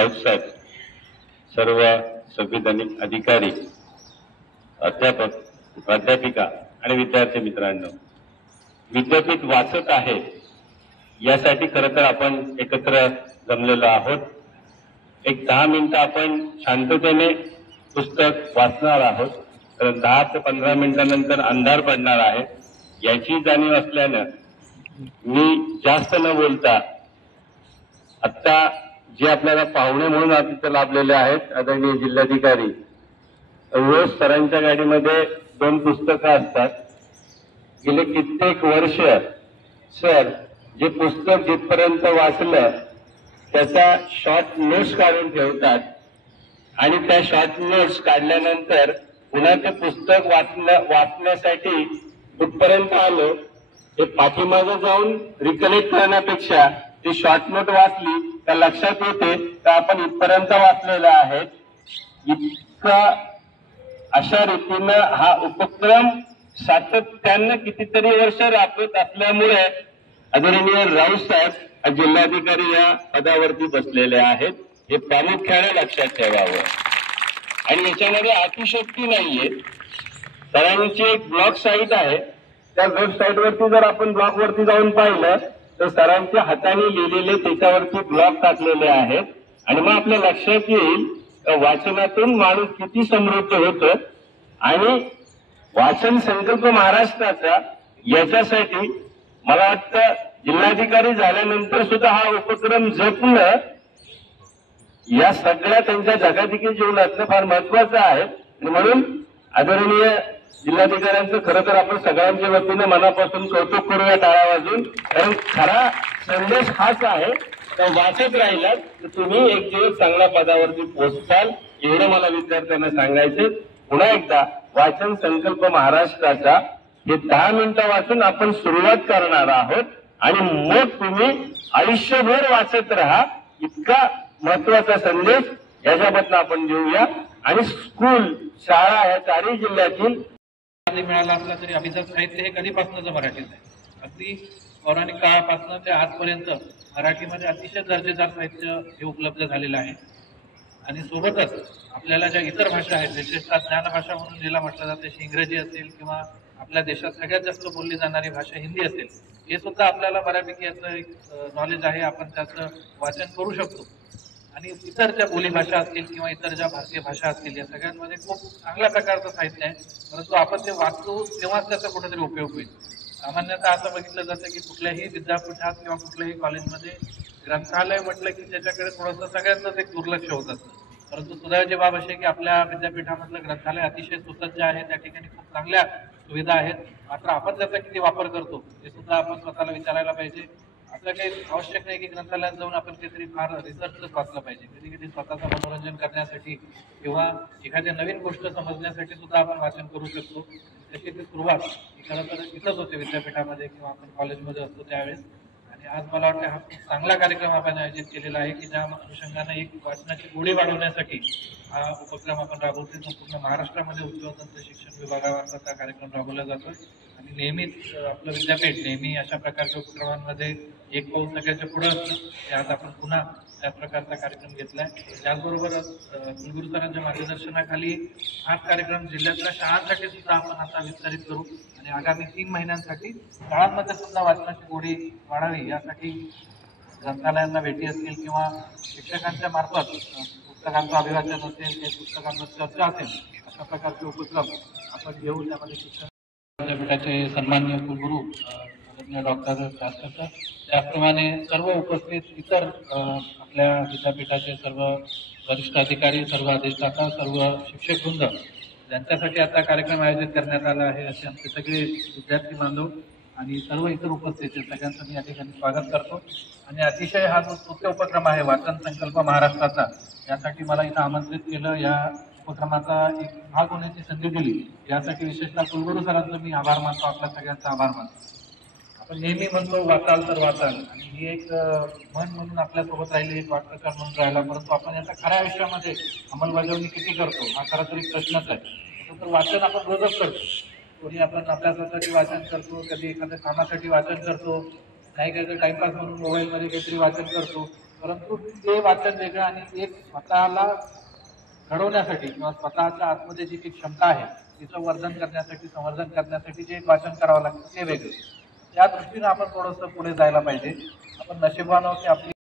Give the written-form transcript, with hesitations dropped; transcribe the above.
राऊत साहेब, सर्व संविधानिक अधिकारी, अध्यापक, प्राध्यापिका आणि विद्यार्थी मित्रांनो, विद्यापीठ वाचत आहे यासाठी खरं तर आपण एकत्र जमलेलो आहोत। एक 10 मिनिटं आपण शांततेने पुस्तक वाचणार आहोत, तर 10 ते 15 मिनिटांनंतर अंधार पडणार आहे याची जाणीव असल्यानं मी जास्त न बोलता आता जे आपल्याला पाहुणे म्हणून तिथे लाभलेले आहेत आदरणीय जिल्हाधिकारी, रोज सरांच्या गाडीमध्ये 2 पुस्तकं असतात। गेले कित्येक वर्ष सर जे पुस्तक जिथपर्यंत वाचलं त्याचा शॉर्ट नोट्स काढून ठेवतात आणि त्या शॉर्ट नोट्स काढल्यानंतर पुन्हा ते पुस्तक वाचण्यासाठी कुठपर्यंत आलो हे पाठीमागं जाऊन रिकलेक्ट करण्यापेक्षा ती शॉर्ट नोट वाचली तर लक्षात येते तर आपण इथपर्यंत वाचलेलं आहे। इतका अशा रीतीनं हा उपक्रम सातत्यानं कितीतरी वर्ष राबवत असल्यामुळे आदरणीय राऊत साहेब जिल्हाधिकारी या पदावरती बसलेले आहेत, हे प्रामुख्याने लक्षात ठेवावं। आणि याच्यामध्ये अतिशयोक्ती नाहीये। सरांची एक ब्लॉग साईट आहे, त्या वेबसाईट वरती जर आपण ब्लॉग वरती जाऊन पाहिलं तर सरांच्या हाताने लिहिलेले त्याच्यावरती ब्लॉग टाकलेले आहेत आणि मग आपल्या लक्षात येईल वाचनातून माणूस किती समृद्ध होतं। आणि वाचन संकल्प महाराष्ट्राचा याच्यासाठी मला वाटतं जिल्हाधिकारी झाल्यानंतर सुद्धा हा उपक्रम जपणं या सगळ्या त्यांच्या धकाधकीच्या जीवनातलं फार महत्वाचं आहे। म्हणून आदरणीय जिल्हाधिकाऱ्यांचं खरं तर आपण सगळ्यांच्या वतीनं मनापासून कौतुक करूया टाळ्या वाजून, कारण खरा संदेश हाच आहे तर वाचत राहिलात तर तुम्ही एक दिवस चांगल्या पदावरती पोहोचाल, एवढं मला विद्यार्थ्यांना सांगायचे। पुन्हा एकदा वाचन संकल्प महाराष्ट्राचा हे 10 मिनिटं वाचून आपण सुरुवात करणार आहोत आणि मग तुम्ही आयुष्यभर वाचत राहा, इतका महत्वाचा संदेश याच्याबद्दल आपण घेऊया। आणि स्कूल, शाळा या 4ही जिल्ह्यातील मिळाला असला तरी अभिजात साहित्य हे कधीपासूनच मराठीत आहे। अगदी पौराणिक काळापासून ते आजपर्यंत मराठीमध्ये अतिशय दर्जेदार साहित्य हे उपलब्ध झालेलं आहे। आणि सोबतच आपल्याला ज्या इतर भाषा आहेत, विशेषतः ज्ञानभाषा म्हणून जिला म्हटलं जाते, इंग्रजी असेल किंवा आपल्या देशात सगळ्यात जास्त बोलली जाणारी भाषा हिंदी असेल, हे सुद्धा आपल्याला बऱ्यापैकी याचं एक नॉलेज आहे, आपण त्याचं वाचन करू शकतो। आणि इतर ज्या बोलीभाषा असतील किंवा इतर ज्या भारतीय भाषा असतील या सगळ्यांमध्ये खूप चांगल्या प्रकारचं साहित्य आहे, परंतु आपण ते वाचू तेव्हाच त्याचा कुठेतरी उपयोग होईल। सामान्यतः असं बघितलं जातं की कुठल्याही विद्यापीठात किंवा कुठल्याही कॉलेजमध्ये ग्रंथालय म्हटलं की त्याच्याकडे थोडंसं सगळ्यांचंच एक दुर्लक्ष होत असतं, परंतु सुदैवाची बाब अशी की आपल्या विद्यापीठामधलं ग्रंथालय अतिशय सुसज्ज आहे, त्या ठिकाणी खूप चांगल्या सुविधा आहेत। मात्र आपण त्याचा किती वापर करतो हे सुद्धा आपण स्वतःला विचारायला पाहिजे। असं काही आवश्यक नाही की ग्रंथालयात जाऊन आपण काहीतरी फार रिसर्चच वाचलं पाहिजे, कधी कधी स्वतःचं मनोरंजन करण्यासाठी किंवा एखाद्या नवीन गोष्ट समजण्यासाठी सुद्धा आपण वाचन करू शकतो। त्याची ती सुरुवात खरं तर इथंच होते, विद्यापीठामध्ये किंवा आपण कॉलेजमध्ये असतो त्यावेळेस। आणि आज मला वाटतं हा खूप चांगला कार्यक्रम आपण आयोजित केलेला आहे की ज्या अनुषंगाने एक वाचनाची गोडी वाढवण्यासाठी हा उपक्रम आपण राबवतो। संपूर्ण महाराष्ट्रामध्ये उच्च तंत्र शिक्षण विभागामार्फत हा कार्यक्रम राबवला जातो आणि नेहमीच आपलं विद्यापीठ नेहमी अशा प्रकारच्या उपक्रमांमध्ये एक पाऊल सगळ्याच्या पुढे असतं। आज आपण पुन्हा त्या प्रकारचा कार्यक्रम घेतलाय। त्याचबरोबर कुलगुरू सरांच्या मार्गदर्शनाखाली हाच कार्यक्रम जिल्ह्यातल्या शाळांसाठी सुद्धा आपण आता विस्तारित करू आणि आगामी 3 महिन्यांसाठी शाळांमध्ये सुद्धा वाचनाची गोडी वाढावी यासाठी ग्रंथालयांना भेटी असतील किंवा शिक्षकांच्या मार्फत पुस्तकांचं अभिवाचन असेल, ते पुस्तकांवर चर्चा असेल, अशा प्रकारचे उपक्रम आपण घेऊ। त्यामध्ये शिक्षण विद्यापीठाचे सन्माननीय कुलगुरू डॉक्टर शास्त्रकर, त्याचप्रमाणे सर्व उपस्थित इतर आपल्या विद्यापीठाचे सर्व वरिष्ठ अधिकारी, सर्व अधिष्ठाता, सर्व शिक्षकवृंद, ज्यांच्यासाठी आता कार्यक्रम आयोजित करण्यात आला आहे, असे आमचे सगळे विद्यार्थी बांधव आणि सर्व इतर उपस्थित सगळ्यांचं मी या ठिकाणी स्वागत करतो। आणि अतिशय हा जो स्तुत्य उपक्रम आहे वाचन संकल्प महाराष्ट्राचा, यासाठी मला इथं आमंत्रित केलं, या उपक्रमाचा एक भाग होण्याची संधी दिली, यासाठी विशेषतः कुलगुरू सरांचं मी आभार मानतो, आपल्या सगळ्यांचा आभार मानतो। आपण नेहमी म्हणतो वाचाल तर वाचाल, आणि ही एक म्हण म्हणून आपल्यासोबत राहिली, एक वाक्प्रचार म्हणून राहिला, परंतु आपण याचा खऱ्या आयुष्यामध्ये अंमलबजावणी किती करतो हा खरा तरी प्रश्नच आहे। तर वाचन आपण रोजच करतो, कोणी आपण अभ्यासासाठी वाचन करतो, कधी एखाद्या कामासाठी वाचन करतो, काही टाइमपास म्हणून मोबाईलमध्ये काहीतरी वाचन करतो, परंतु ते वाचन वेगळं आणि एक स्वतःला घडवण्यासाठी किंवा स्वतःच्या आतमध्ये जी काही क्षमता आहे तिचं वर्धन करण्यासाठी, संवर्धन करण्यासाठी जे एक वाचन करावं लागतं ते वेगळं. त्या दृष्टीनं आपण थोडंसं पुढे जायला पाहिजे. आपण नशिबवान आहोत की आपली